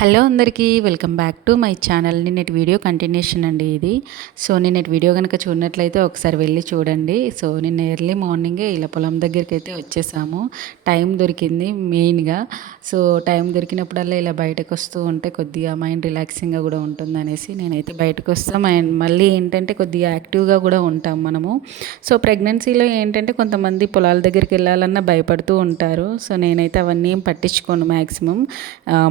Hello అందరికీ welcome back to my channel. నిన్నటి video continuation అండి ఇది. సో నిన్నటి వీడియో కనుక చూడనట్లయితే ఒకసారి వెళ్ళి చూడండి. సో నిన్న ఎర్లీ మార్నింగే ఇలా పొలం దగ్గరికి అయితే వచ్చేసాము. టైం దొరికింది మెయిన్గా. సో టైం దొరికినప్పుడల్లా ఇలా బయటకు వస్తూ ఉంటే కొద్దిగా మైండ్ రిలాక్సింగ్గా కూడా ఉంటుందనేసి నేనైతే బయటకు వస్తాం. అండ్ మళ్ళీ ఏంటంటే కొద్దిగా యాక్టివ్గా కూడా ఉంటాం మనము. సో ప్రెగ్నెన్సీలో ఏంటంటే కొంతమంది పొలాల దగ్గరికి వెళ్ళాలన్నా భయపడుతూ ఉంటారు. సో నేనైతే అవన్నీ ఏం పట్టించుకోను మ్యాక్సిమం.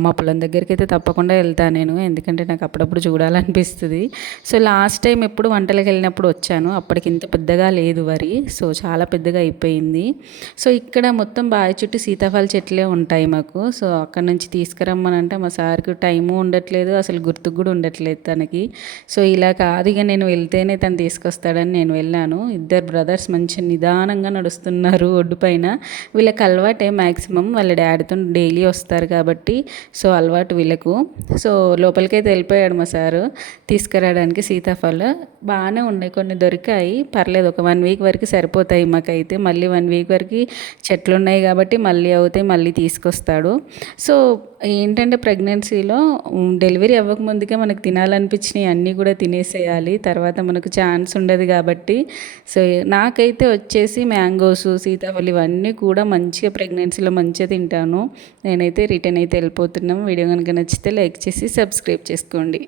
మా పొలం దగ్గరికి అయితే తప్పకుండా వెళ్తాను నేను, ఎందుకంటే నాకు అప్పుడప్పుడు చూడాలనిపిస్తుంది. సో లాస్ట్ టైం ఎప్పుడు వంటలకు వెళ్ళినప్పుడు వచ్చాను, అప్పటికి ఇంత పెద్దగా లేదు వరి. సో చాలా పెద్దగా అయిపోయింది. సో ఇక్కడ మొత్తం బావి చుట్టూ సీతాఫల చెట్లే ఉంటాయి మాకు. సో అక్కడ నుంచి తీసుకురమ్మనంటే మా సార్కి టైము ఉండట్లేదు, అసలు గుర్తుకు కూడా ఉండట్లేదు తనకి. సో ఇలా కాదు, ఇక నేను వెళ్తేనే తను తీసుకొస్తాడని నేను వెళ్ళాను. ఇద్దరు బ్రదర్స్ మంచి నిదానంగా నడుస్తున్నారు ఒడ్డు పైన. వీళ్ళకి అలవాటే మ్యాక్సిమం, వాళ్ళ డాడీతో డైలీ వస్తారు కాబట్టి సో అలవాటు వీళ్ళకు. సో లోపలికైతే వెళ్ళిపోయాడు మా సారు తీసుకురావడానికి. సీతాఫలం బాగానే ఉన్నాయి, కొన్ని దొరికాయి, పర్లేదు. ఒక 1 వీక్ వరకు సరిపోతాయి మాకైతే. మళ్ళీ 1 వీక్ వరకు చెట్లు ఉన్నాయి కాబట్టి మళ్ళీ అవుతాయి, మళ్ళీ తీసుకొస్తాడు. సో ఏంటంటే ప్రెగ్నెన్సీలో డెలివరీ అవ్వకముందుకే మనకు తినాలనిపించినవి అన్నీ కూడా తినేసేయాలి, తర్వాత మనకు ఛాన్స్ ఉండదు కాబట్టి. సో నాకైతే వచ్చేసి మ్యాంగోస్, సీతాఫలం ఇవన్నీ కూడా మంచిగా ప్రెగ్నెన్సీలో మంచిగా తింటాను. నేనైతే రిటర్న్ అయితే వెళ్ళిపోతున్నాం. వీడియో కనుక నచ్చితే లైక్ చేసి సబ్స్క్రైబ్ చేసుకోండి.